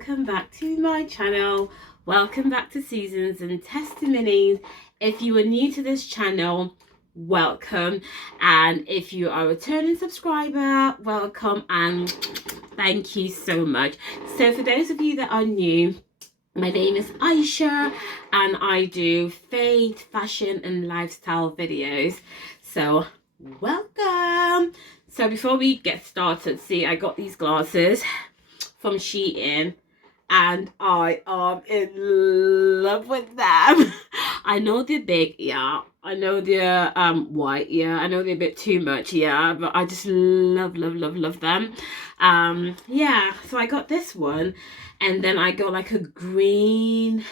welcome back to my channel. Welcome back to Seasons and Testimonies. If you are new to this channel, welcome, and if you are a returning subscriber, welcome and thank you so much. So for those of you that are new, my name is Aisha and I do faith, fashion and lifestyle videos. So welcome. So before we get started, see, I got these glasses from Shein and I am in love with them. I know they're big, yeah. I know they're white, yeah. I know they're a bit too much, yeah, but I just love them. Yeah, so I got this one and then I got like a green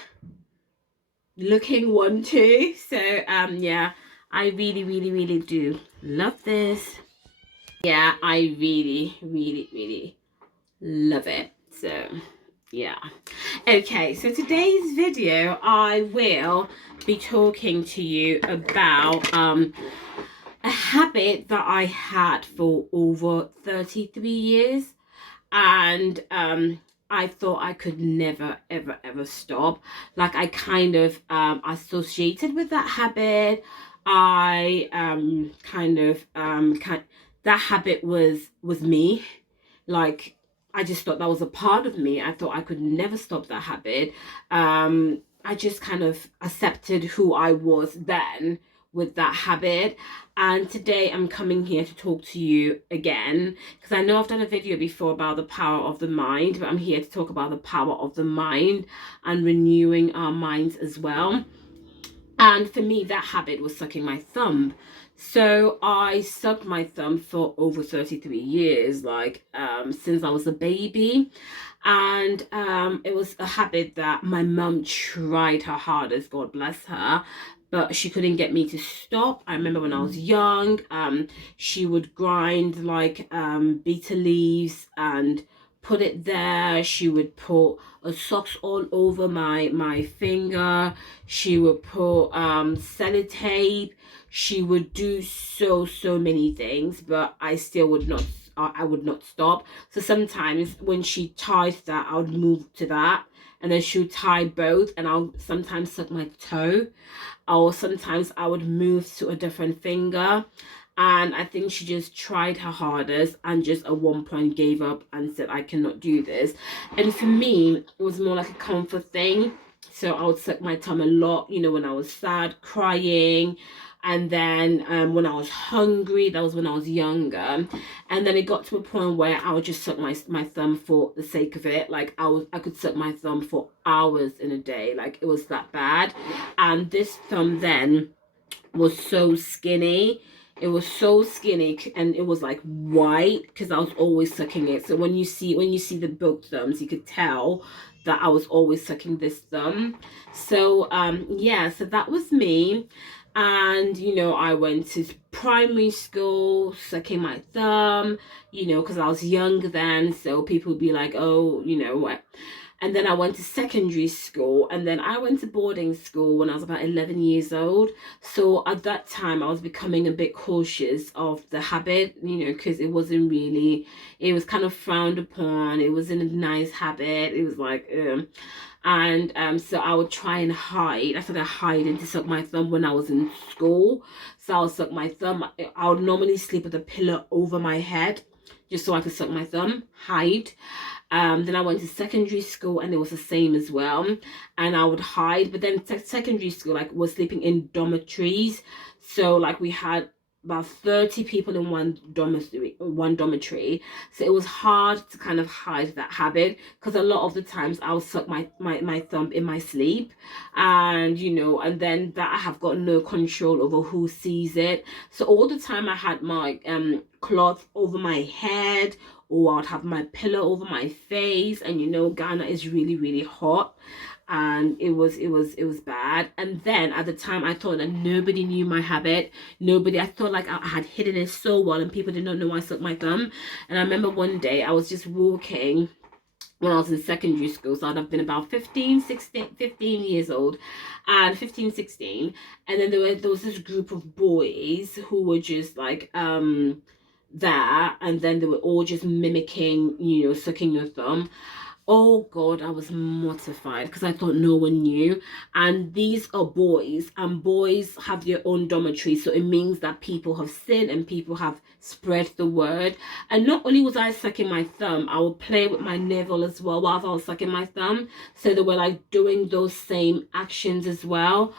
looking one too. So yeah, I really do love this. Yeah, I really love it. So yeah, okay, so today's video I will be talking to you about a habit that I had for over 33 years, and I thought I could never ever stop. Like, I kind of associated with that habit. I that habit was me. Like, I just thought that was a part of me. I thought I could never stop that habit. I just kind of accepted who I was then with that habit. And today I'm coming here to talk to you again, because I know I've done a video before about the power of the mind, but I'm here to talk about the power of the mind and renewing our minds as well. And for me, that habit was sucking my thumb. So I sucked my thumb for over 33 years, like since I was a baby. And it was a habit that my mum tried her hardest, God bless her, but she couldn't get me to stop. I remember when I was young, she would grind like bitter leaves and put it there. She would put socks all over my finger. She would put sellotape. She would do so many things, but I still would not. I would not stop. So sometimes when she tied that, I would move to that, and then she would tie both, and I'll sometimes suck my toe, or sometimes I would move to a different finger. And I think she just tried her hardest and just at one point gave up and said, I cannot do this. And for me, it was more like a comfort thing. So I would suck my thumb a lot, you know, when I was sad, crying. And then when I was hungry, that was when I was younger. And then it got to a point where I would just suck my thumb for the sake of it. Like, I could suck my thumb for hours in a day. Like, it was that bad. And this thumb then was so skinny. It was so skinny, and it was like white because I was always sucking it. So when you see the both thumbs, you could tell that I was always sucking this thumb. So yeah, so that was me. And you know, I went to primary school sucking my thumb, you know, because I was young then, so people would be like, oh, you know what. And then I went to secondary school, and then I went to boarding school when I was about 11 years old. So at that time, I was becoming a bit cautious of the habit, you know, because it was kind of frowned upon. It wasn't a nice habit. It was like, and so I would try and hide. I started hiding to suck my thumb when I was in school. So I would suck my thumb. I would normally sleep with a pillow over my head just so I could suck my thumb, hide. Then I went to secondary school and it was the same as well, and I would hide. But then secondary school, like, was sleeping in dormitories, so like we had about 30 people in one dormitory, so it was hard to kind of hide that habit, because a lot of the times I would suck my thumb in my sleep, and you know, and then that I have got no control over who sees it. So all the time I had my cloth over my head, or I'd have my pillow over my face, and you know, Ghana is really hot, and it was bad. And then at the time I thought that nobody knew my habit. I thought like I had hidden it so well and people did not know I sucked my thumb. And I remember one day I was just walking when I was in secondary school, so I'd have been about 15 years old, and 15, 16, and then there was this group of boys who were just like there, and then they were all just mimicking, you know, sucking your thumb. Oh God, I was mortified because I thought no one knew. And these are boys, and boys have their own dormitory. So it means that people have sinned and people have spread the word. And not only was I sucking my thumb, I would play with my navel as well while I was sucking my thumb. So they were like doing those same actions as well.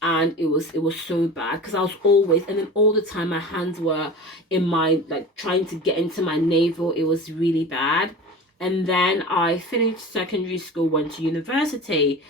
And it was so bad because I was always, and then all the time my hands were in my, like, trying to get into my navel. It was really bad. And then I finished secondary school, went to university,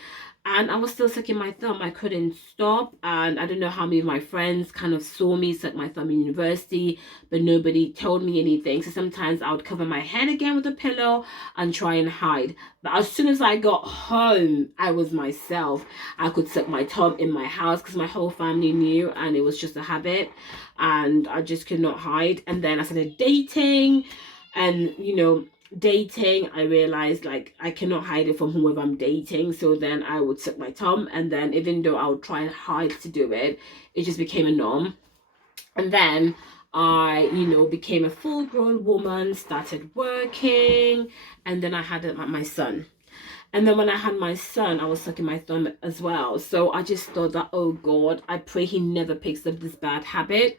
and I was still sucking my thumb. I couldn't stop. And I don't know how many of my friends kind of saw me suck my thumb in university, but nobody told me anything. So sometimes I would cover my head again with a pillow and try and hide. But as soon as I got home, I was myself. I could suck my thumb in my house because my whole family knew, and it was just a habit. And I just could not hide. And then I started dating, and dating, I realized like I cannot hide it from whoever I'm dating. So then I would suck my thumb, and then even though I would try and hide to do it, it just became a norm. And then I, became a full-grown woman, started working, and then I had my son. And then when I had my son, I was sucking my thumb as well. So I just thought that, oh God, I pray he never picks up this bad habit.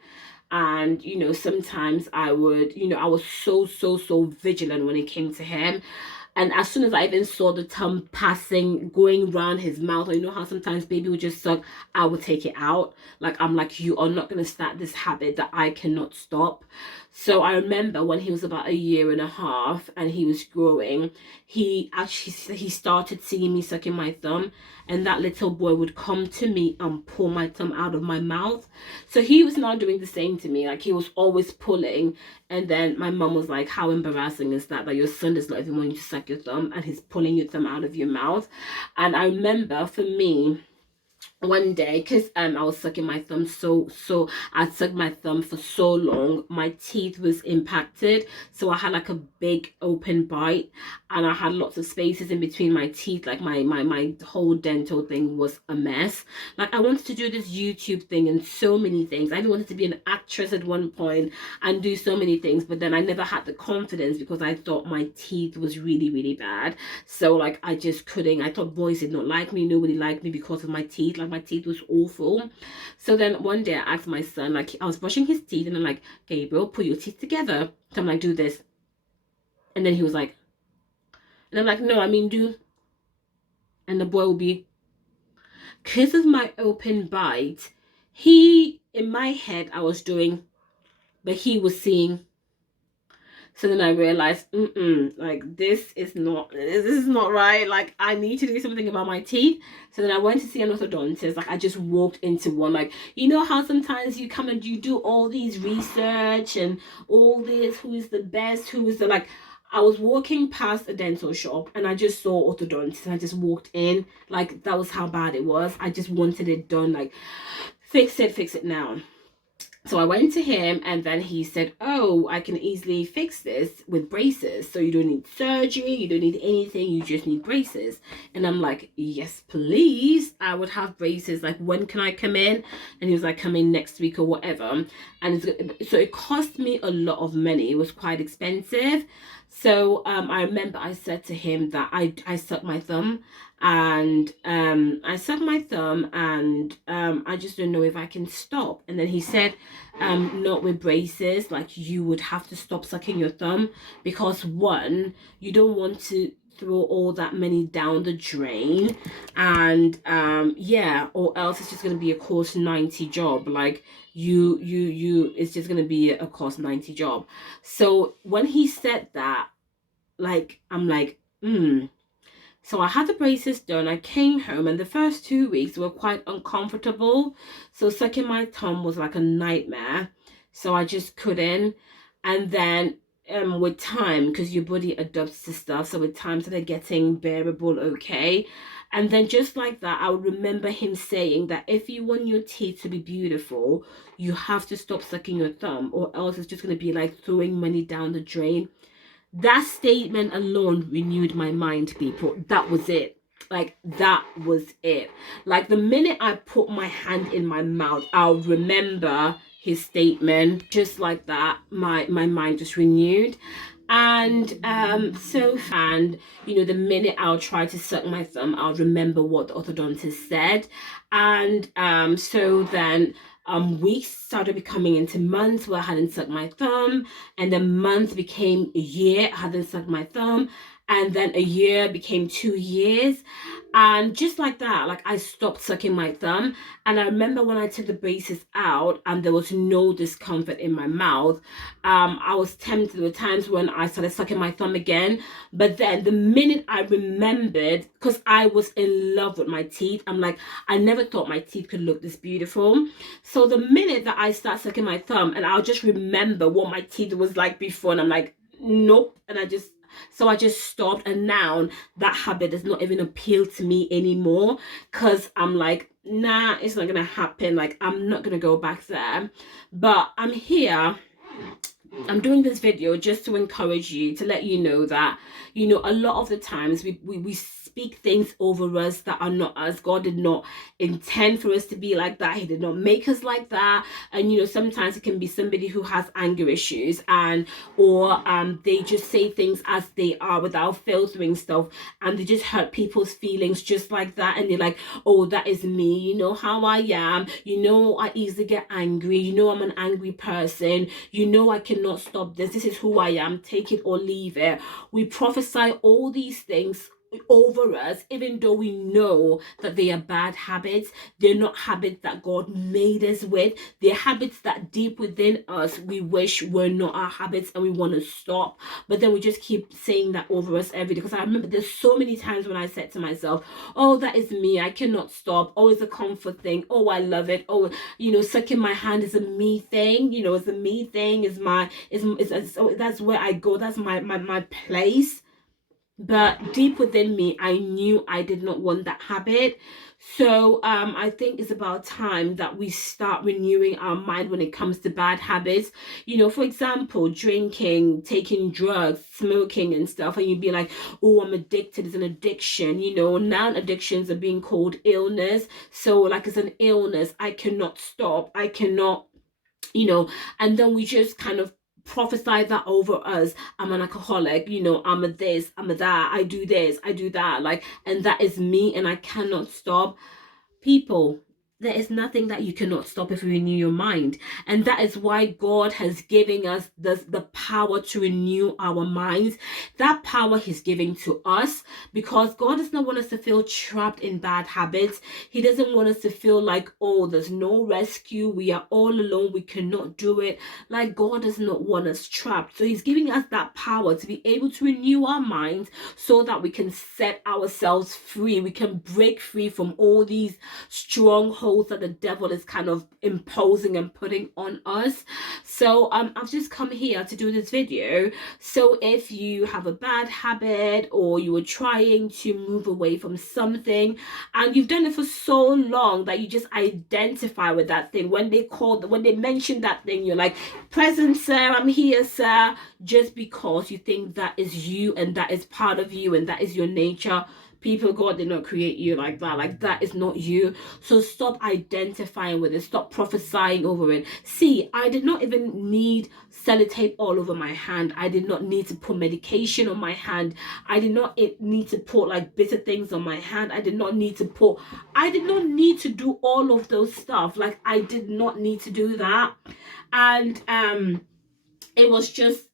And sometimes I would, I was so vigilant when it came to him. And as soon as I even saw the tongue passing, going around his mouth, or how sometimes baby would just suck, I would take it out. Like, I'm like, you are not going to start this habit that I cannot stop. So I remember when he was about 1.5 years and he was growing, he started seeing me sucking my thumb, and that little boy would come to me and pull my thumb out of my mouth. So he was now doing the same to me. Like, he was always pulling. And then my mom was like, how embarrassing is that your son does not even want you to suck your thumb, and he's pulling your thumb out of your mouth. And I remember, for me, one day, because I was sucking my thumb, so I sucked my thumb for so long, my teeth was impacted. So I had like a big open bite, and I had lots of spaces in between my teeth. Like my whole dental thing was a mess. Like, I wanted to do this YouTube thing and so many things. I even wanted to be an actress at one point and do so many things, but then I never had the confidence because I thought my teeth was really bad. So like, I just couldn't. I thought boys did not like me. Nobody liked me because of my teeth. Like, my teeth was awful. So then one day I asked my son, like, I was brushing his teeth, and I'm like, Gabriel, put your teeth together. So I'm like, do this. And then he was like, and I'm like, no, I mean, do. And the boy will be, because of my open bite, in my head, I was doing, but he was seeing. So then I realized, like, this is not right. Like, I need to do something about my teeth. So then I went to see an orthodontist. Like, I just walked into one. Like, you know how sometimes you come and you do all these research and all this, who is the best, who is the, like, I was walking past a dental shop and I just saw orthodontist, and I just walked in. Like, that was how bad it was. I just wanted it done. Like, fix it now. So I went to him, and then he said, oh, I can easily fix this with braces. So you don't need surgery, you don't need anything, you just need braces. And I'm like, yes, please. I would have braces. Like, when can I come in? And he was like, come in next week or whatever. And so it cost me a lot of money. It was quite expensive. So I remember I said to him that I sucked my thumb, and I sucked my thumb, and I just don't know if I can stop. And then he said, not with braces. Like, you would have to stop sucking your thumb, because one, you don't want to throw all that money down the drain, and yeah, or else it's just going to be a cost 90 job. Like, you it's just going to be a cost 90 job. So when he said that, like, I'm like, So I had the braces done. I came home, and the first 2 weeks were quite uncomfortable. So sucking my thumb was like a nightmare. So I just couldn't. And then with time, because your body adapts to stuff, so with time started getting bearable, okay. And then just like that, I would remember him saying that if you want your teeth to be beautiful, you have to stop sucking your thumb, or else it's just going to be like throwing money down the drain. That statement alone renewed my mind, people. That was it. Like, that was it. Like, the minute I put my hand in my mouth, I'll remember his statement. Just like that, my mind just renewed. And the minute I'll try to suck my thumb, I'll remember what the orthodontist said. And weeks started becoming into months where I hadn't sucked my thumb, and then month became a year I hadn't sucked my thumb, and then a year became 2 years. And just like that, like, I stopped sucking my thumb. And I remember when I took the braces out and there was no discomfort in my mouth, I was tempted. There were times when I started sucking my thumb again. But then the minute I remembered, because I was in love with my teeth, I'm like, I never thought my teeth could look this beautiful. So the minute that I start sucking my thumb, and I'll just remember what my teeth was like before, and I'm like, nope. And I just stopped. And now that habit does not even appeal to me anymore, because I'm like, nah, it's not gonna happen. Like, I'm not gonna go back there. But I'm doing this video just to encourage you, to let you know that, a lot of the times we speak things over us that are not us. God did not intend for us to be like that. He did not make us like that. And, sometimes it can be somebody who has anger issues, or they just say things as they are without filtering stuff, and they just hurt people's feelings just like that. And they're like, oh, that is me. You know how I am. I easily get angry. I'm an angry person. I cannot stop this. This is who I am. Take it or leave it. We prophesy all these things over us, even though we know that they are bad habits. They're not habits that God made us with. They're habits that deep within us we wish were not our habits, and we want to stop. But then we just keep saying that over us every day. Because I remember there's so many times when I said to myself, oh, that is me, I cannot stop. Oh, it's a comfort thing. Oh, I love it. Oh, sucking my hand is a me thing. It's a me thing. That's where I go. That's my place. But deep within me, I knew I did not want that habit. So I think it's about time that we start renewing our mind when it comes to bad habits. For example, drinking, taking drugs, smoking and stuff, and you'd be like, oh, I'm addicted. It's an addiction. Now addictions are being called illness. So like, it's an illness. I cannot stop. I cannot, and then we just kind of prophesy that over us. I'm an alcoholic, I'm a this, I'm a that, I do this, I do that, like, and that is me, and I cannot stop. People, there is nothing that you cannot stop if you renew your mind. And that is why God has given us the power to renew our minds. That power He's giving to us, because God does not want us to feel trapped in bad habits. He doesn't want us to feel like, oh, there's no rescue, we are all alone, we cannot do it. Like, God does not want us trapped. So He's giving us that power to be able to renew our minds, so that we can set ourselves free. We can break free from all these strongholds that the devil is kind of imposing and putting on us. So I've just come here to do this video. So if you have a bad habit, or you are trying to move away from something, and you've done it for so long that you just identify with that thing, when they mention that thing, you're like, present sir, I'm here sir, just because you think that is you, and that is part of you, and that is your nature. People, God did not create you like that. Like, that is not you. So stop identifying with it. Stop prophesying over it. See, I did not even need sellotape all over my hand. I did not need to put medication on my hand. I did not need to put like bitter things on my hand. I did not need to do all of those stuff. Like, I did not need to do that. And it was just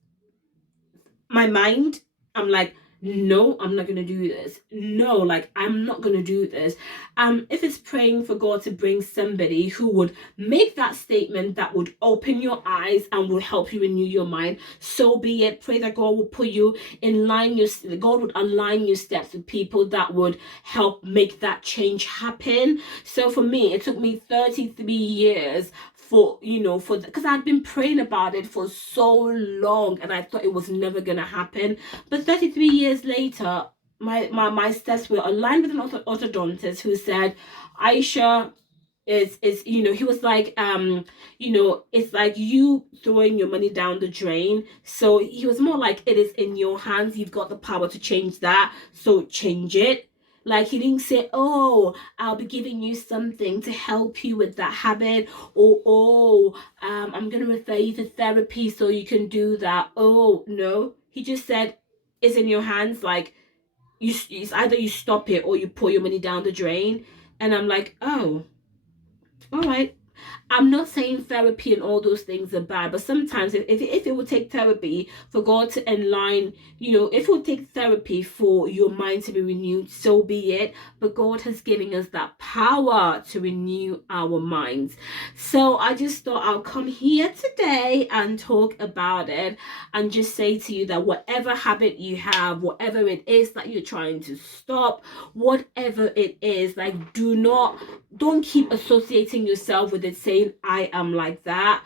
my mind. I'm like, no, I'm not gonna do this. No, like, I'm not gonna do this. If it's praying for God to bring somebody who would make that statement that would open your eyes and will help you renew your mind, so be it. Pray that God will put you in line. God would align your steps with people that would help make that change happen. So for me, it took me 33 years because I'd been praying about it for so long, and I thought it was never gonna happen. But 33 years later, my steps were aligned with an orthodontist who said, Aisha, he was like, it's like you throwing your money down the drain. So he was more like, it is in your hands, you've got the power to change that, so change it. Like, he didn't say, oh, I'll be giving you something to help you with that habit, or, oh, I'm going to refer you to therapy so you can do that. Oh, no. he just said, it's in your hands. Like, it's either you stop it or you pour your money down the drain. And I'm like, oh, all right. I'm not saying therapy and all those things are bad, but sometimes if it would take therapy for God to align, if it would take therapy for your mind to be renewed, so be it. But God has given us that power to renew our minds. So I just thought I'll come here today and talk about it and just say to you that whatever habit you have, whatever it is that you're trying to stop, whatever it is, like, don't keep associating yourself with it, saying I am like that.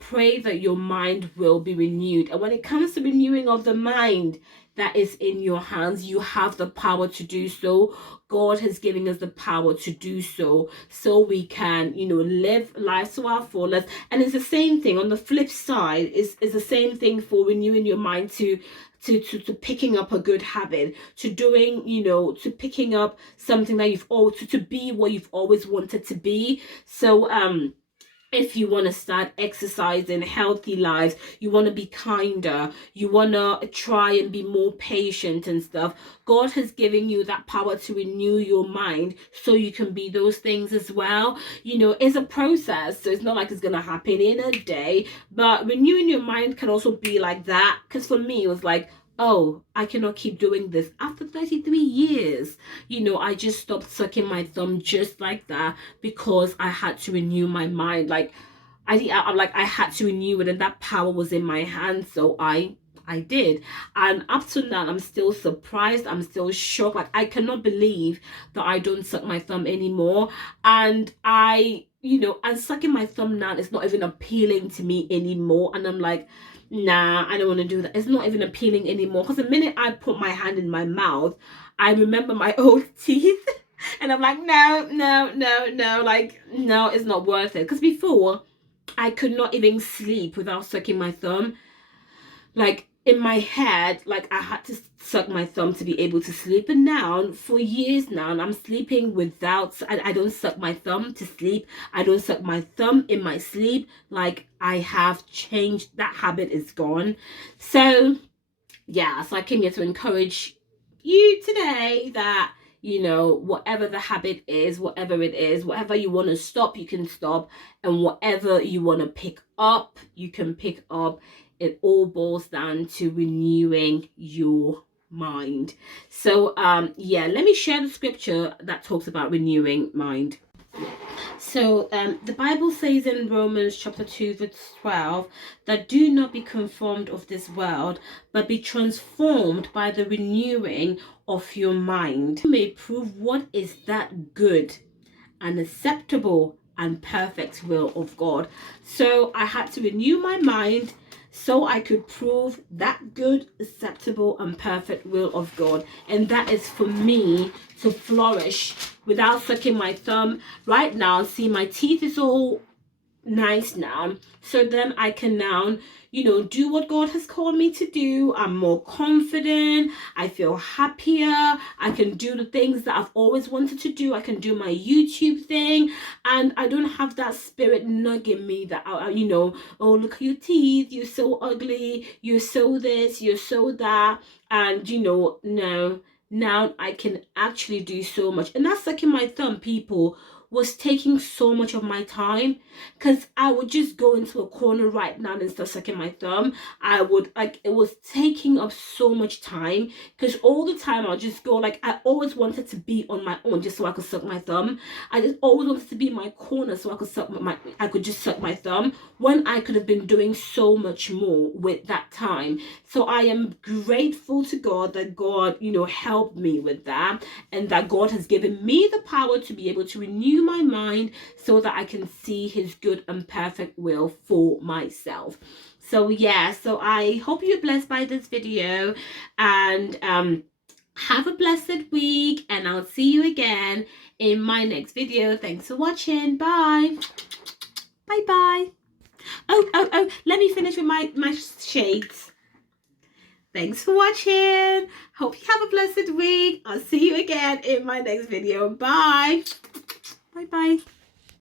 Pray that your mind will be renewed. And when it comes to renewing of the mind, that is in your hands. You have the power to do so. God has given us the power to do so we can, live life to our fullest. And it's the same thing on the flip side. Is the same thing for renewing your mind to picking up a good habit, to doing, to picking up something that you've always, to be what you've always wanted to be. So if you want to start exercising healthy lives, you want to be kinder, you want to try and be more patient and stuff, God has given you that power to renew your mind so you can be those things as well. It's a process, so it's not like it's going to happen in a day, but renewing your mind can also be like that. Because for me, it was like, oh, I cannot keep doing this. After 33 years, I just stopped sucking my thumb just like that because I had to renew my mind. Like, I had to renew it, and that power was in my hands. So I did. And up to now, I'm still surprised. I'm still shocked. Like, I cannot believe that I don't suck my thumb anymore. And and sucking my thumb now is not even appealing to me anymore. And I'm like, nah, I don't want to do that. It's not even appealing anymore. Because the minute I put my hand in my mouth, I remember my old teeth. And I'm like, no. Like, no, it's not worth it. Because before, I could not even sleep without sucking my thumb. Like, in my head, like, I had to suck my thumb to be able to sleep. And now, for years now, I'm sleeping without, I don't suck my thumb to sleep. I don't suck my thumb in my sleep. Like, I have changed. That habit is gone. So, yeah, so I came here to encourage you today that, whatever the habit is, whatever it is, whatever you want to stop, you can stop. And whatever you want to pick up, you can pick up. It all boils down to renewing your mind. So, let me share the scripture that talks about renewing mind. So the Bible says in Romans chapter 2 verse 12 that do not be conformed of this world, but be transformed by the renewing of your mind. You may prove what is that good and acceptable and perfect will of God. So I had to renew my mind so I could prove that good, acceptable, and perfect will of God. And that is for me to flourish without sucking my thumb. Right now, see, my teeth is all nice now, so then I can now do what God has called me to do. I'm more confident, I feel happier, I can do the things that I've always wanted to do. I can do my YouTube thing, and I don't have that spirit nugging me that oh, look at your teeth, you're so ugly, you're so this, you're so that. And no, now I can actually do so much. And that's sucking my thumb, people, was taking so much of my time, because I would just go into a corner right now and start sucking my thumb. I would, like, it was taking up so much time, because all the time I'll just go, like, I always wanted to be on my own just so I could suck my thumb. I just always wanted to be in my corner so I could just suck my thumb, when I could have been doing so much more with that time. So I am grateful to God that God, helped me with that, and that God has given me the power to be able to renew my mind so that I can see his good and perfect will for myself. So so I hope you're blessed by this video, and have a blessed week, and I'll see you again in my next video. Thanks for watching. Bye bye. Oh, let me finish with my shades. Thanks for watching. Hope you have a blessed week. I'll see you again in my next video. Bye bye.